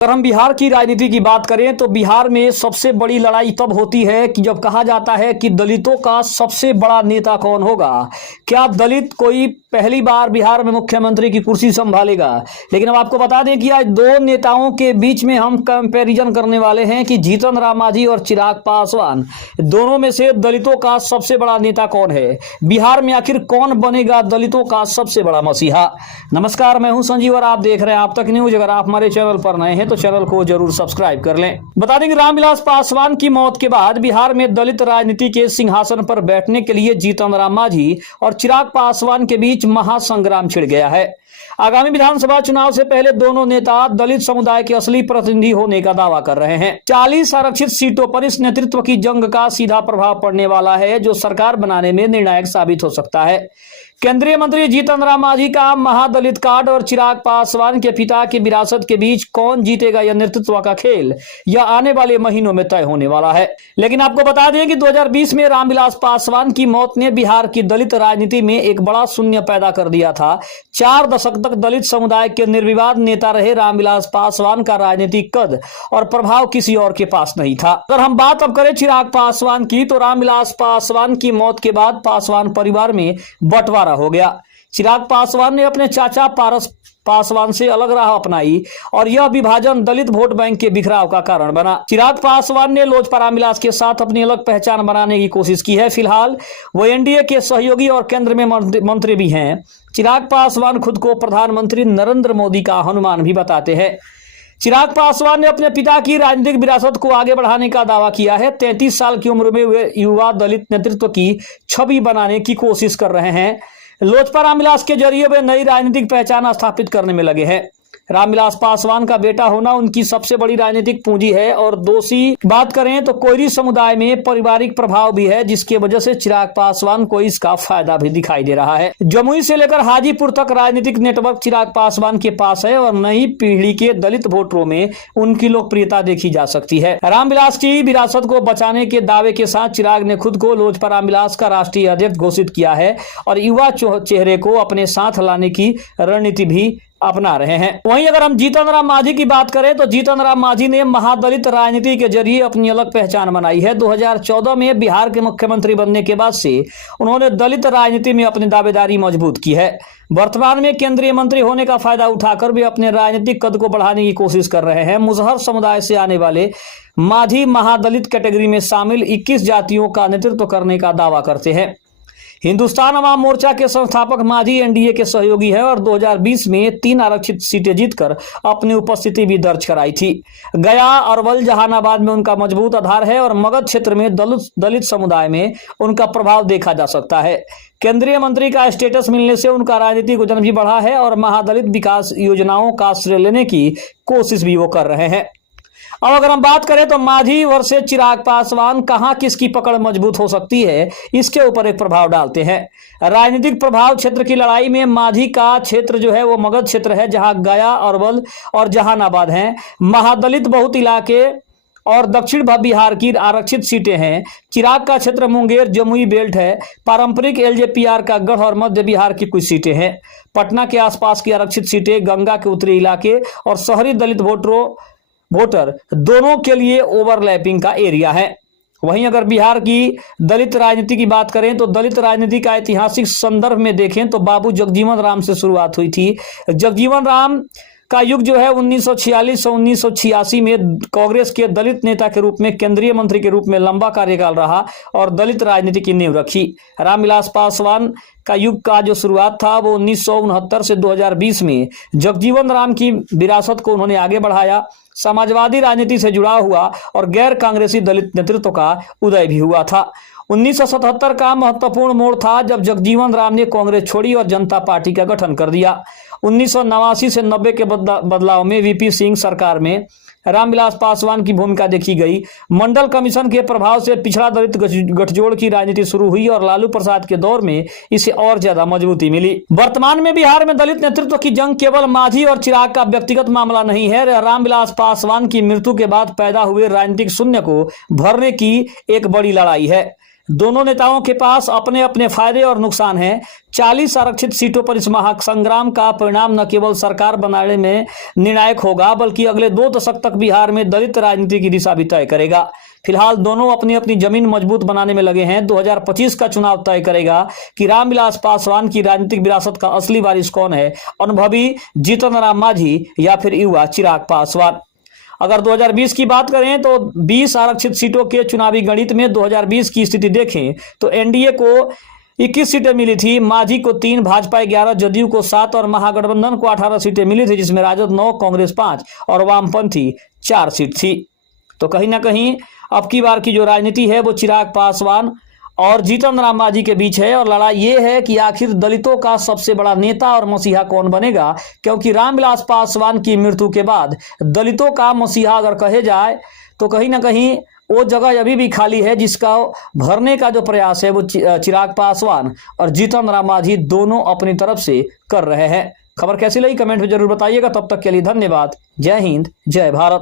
अगर हम बिहार की राजनीति की बात करें तो बिहार में सबसे बड़ी लड़ाई तब होती है कि जब कहा जाता है कि दलितों का सबसे बड़ा नेता कौन होगा। क्या दलित कोई पहली बार बिहार में मुख्यमंत्री की कुर्सी संभालेगा। लेकिन अब आपको बता दें कि आज दो नेताओं के बीच में हम कंपैरिजन करने वाले हैं कि जीतन राम मांझी और चिराग पासवान, दोनों में से दलितों का सबसे बड़ा नेता कौन है। बिहार में आखिर कौन बनेगा दलितों का सबसे बड़ा मसीहा। नमस्कार, मैं हूं संजीव और आप देख रहे हैं आप तक न्यूज। अगर आप हमारे चैनल पर नए हैं तो चैनल को जरूर सब्सक्राइब कर लें। बता दें कि रामविलास पासवान की मौत के बाद बिहार में दलित राजनीति के सिंहासन पर बैठने के लिए जीतन राम मांझी और चिराग पासवान के बीच महासंग्राम छिड़ गया है। आगामी विधानसभा चुनाव से पहले दोनों नेता दलित समुदाय के असली प्रतिनिधि होने का दावा कर रहे हैं। 40 आरक्षित सीटों पर इस नेतृत्व की जंग का सीधा प्रभाव पड़ने वाला है, जो सरकार बनाने में निर्णायक साबित हो सकता है। केंद्रीय मंत्री जीतन राम मांझी का महादलित कार्ड और चिराग पासवान के पिता की विरासत के बीच कौन जीतेगा, यह नेतृत्व का खेल यह आने वाले महीनों में तय होने वाला है। लेकिन आपको बता दें कि 2020 में रामविलास पासवान की मौत ने बिहार की दलित राजनीति में एक बड़ा शून्य पैदा कर दिया था। 4 दशक तक दलित समुदाय के निर्विवाद नेता रहे रामविलास पासवान का राजनीतिक कद और प्रभाव किसी और के पास नहीं था। अगर हम बात अब करें चिराग पासवान की, तो रामविलास पासवान की मौत के बाद पासवान परिवार में बंटवारा हो गया। चिराग पासवान ने अपने चाचा पारस पासवान से अलग राह अपनाई और यह विभाजन दलित वोट बैंक के बिखराव का कारण बना। चिराग पासवान ने लोजपा रामविलास के साथ अपनी अलग पहचान बनाने की कोशिश की है। फिलहाल वो एनडीए के सहयोगी और केंद्र में मंत्री भी हैं। चिराग पासवान खुद को प्रधानमंत्री नरेंद्र मोदी का हनुमान भी बताते हैं। चिराग पासवान ने अपने पिता की राजनीतिक विरासत को आगे बढ़ाने का दावा किया है। 33 साल की उम्र में वे युवा दलित नेतृत्व की छवि बनाने की कोशिश कर रहे हैं। लोजपा रामविलास के जरिए वे नई राजनीतिक पहचान स्थापित करने में लगे हैं। रामविलास पासवान का बेटा होना उनकी सबसे बड़ी राजनीतिक पूंजी है और दूसरी बात करें तो कोयरी समुदाय में पारिवारिक प्रभाव भी है, जिसकी वजह से चिराग पासवान को इसका फायदा भी दिखाई दे रहा है। जमुई से लेकर हाजीपुर तक राजनीतिक नेटवर्क चिराग पासवान के पास है और नई पीढ़ी के दलित वोटरों में उनकी लोकप्रियता देखी जा सकती है। रामविलास की विरासत को बचाने के दावे के साथ चिराग ने खुद को लोजपा रामविलास का राष्ट्रीय अध्यक्ष घोषित किया है और युवा चेहरे को अपने साथ लाने की रणनीति भी अपना रहे हैं। वहीं अगर हम जीतन राम मांझी की बात करें तो जीतन राम मांझी ने महादलित राजनीति के जरिए अपनी अलग पहचान बनाई है। 2014 में बिहार के मुख्यमंत्री बनने के बाद से उन्होंने दलित राजनीति में अपनी दावेदारी मजबूत की है। वर्तमान में केंद्रीय मंत्री होने का फायदा उठाकर भी अपने राजनीतिक कद को बढ़ाने की कोशिश कर रहे हैं। मुजहर समुदाय से आने वाले मांझी महादलित कैटेगरी में शामिल 21 जातियों का नेतृत्व करने का दावा करते हैं। हिंदुस्तान अवाम मोर्चा के संस्थापक मांझी एनडीए के सहयोगी है और 2020 में 3 आरक्षित सीटें जीतकर अपनी उपस्थिति भी दर्ज कराई थी। गया, अरवल, जहानाबाद में उनका मजबूत आधार है और मगध क्षेत्र में दलित समुदाय में उनका प्रभाव देखा जा सकता है। केंद्रीय मंत्री का स्टेटस मिलने से उनका राजनीतिक वजन भी बढ़ा है और महादलित विकास योजनाओं का श्रेय लेने की कोशिश भी वो कर रहे हैं। अब अगर हम बात करें तो मांझी वर्सेस चिराग पासवान, कहां किसकी पकड़ मजबूत हो सकती है, इसके ऊपर एक प्रभाव डालते हैं। राजनीतिक प्रभाव क्षेत्र की लड़ाई में मांझी का क्षेत्र जो है वो मगध क्षेत्र है, जहां गया, अरवल और जहानाबाद हैं। महादलित बहुत इलाके और दक्षिण बिहार की आरक्षित सीटें हैं। चिराग का क्षेत्र मुंगेर, जमुई बेल्ट है। पारंपरिक एलजेपीआर का गढ़ और मध्य बिहार की कुछ सीटें हैं। पटना के आसपास की आरक्षित सीटें, गंगा के उत्तरी इलाके और शहरी दलित वोटर दोनों के लिए ओवरलैपिंग का एरिया है। वहीं अगर बिहार की दलित राजनीति की बात करें तो दलित राजनीति का ऐतिहासिक संदर्भ में देखें तो बाबू जगजीवन राम से शुरुआत हुई थी। जगजीवन राम का युग जो है 1946 से 1986 में कांग्रेस के दलित नेता के रूप में केंद्रीय मंत्री के रूप में लंबा कार्यकाल रहा और दलित राजनीति की नींव रखी। रामविलास पासवान का युग का जो शुरुआत था वो 1969 से 2020 में जगजीवन राम की विरासत को उन्होंने आगे बढ़ाया। समाजवादी राजनीति से जुड़ा हुआ और गैर कांग्रेसी दलित नेतृत्व का उदय भी हुआ था। 1977 का महत्वपूर्ण मोड़ था जब जगजीवन राम ने कांग्रेस छोड़ी और जनता पार्टी का गठन कर दिया। 1989 से 90 के बदलाव में वीपी सिंह सरकार में रामविलास पासवान की भूमिका देखी गई। मंडल कमीशन के प्रभाव से पिछड़ा दलित गठजोड़ की राजनीति शुरू हुई और लालू प्रसाद के दौर में इसे और ज्यादा मजबूती मिली। वर्तमान में बिहार में दलित नेतृत्व की जंग केवल मांझी और चिराग का व्यक्तिगत मामला नहीं है। रामविलास पासवान की मृत्यु के बाद पैदा हुए राजनीतिक शून्य को भरने की एक बड़ी लड़ाई है। दोनों नेताओं के पास अपने अपने फायदे और नुकसान हैं। 40 आरक्षित सीटों पर इस महासंग्राम का परिणाम न केवल सरकार बनाने में निर्णायक होगा बल्कि अगले 2 दशक तक बिहार में दलित राजनीति की दिशा भी तय करेगा। फिलहाल दोनों अपनी अपनी जमीन मजबूत बनाने में लगे हैं। 2025 का चुनाव तय करेगा कि रामविलास पासवान की राजनीतिक विरासत का असली वारिस कौन है, अनुभवी जीतन राम मांझी या फिर युवा चिराग पासवान। अगर 2020 की बात करें तो 20 आरक्षित सीटों के चुनावी गणित में 2020 की स्थिति देखें तो एनडीए को 21 सीटें मिली थी, मांझी को 3, भाजपा 11, जदयू को 7 और महागठबंधन को 18 सीटें मिली थी, जिसमें राजद 9, कांग्रेस 5 और वामपंथी 4 सीट थी। तो कहीं ना कहीं अब की बार की जो राजनीति है वो चिराग पासवान और जीतन राम मांझी के बीच है और लड़ाई ये है कि आखिर दलितों का सबसे बड़ा नेता और मसीहा कौन बनेगा, क्योंकि रामविलास पासवान की मृत्यु के बाद दलितों का मसीहा अगर कहे जाए तो कहीं ना कहीं वो जगह अभी भी खाली है, जिसका भरने का जो प्रयास है वो चिराग पासवान और जीतन राम मांझी दोनों अपनी तरफ से कर रहे हैं। खबर कैसी लगी कमेंट में जरूर बताइएगा। तब तक के लिए धन्यवाद। जय हिंद, जय भारत।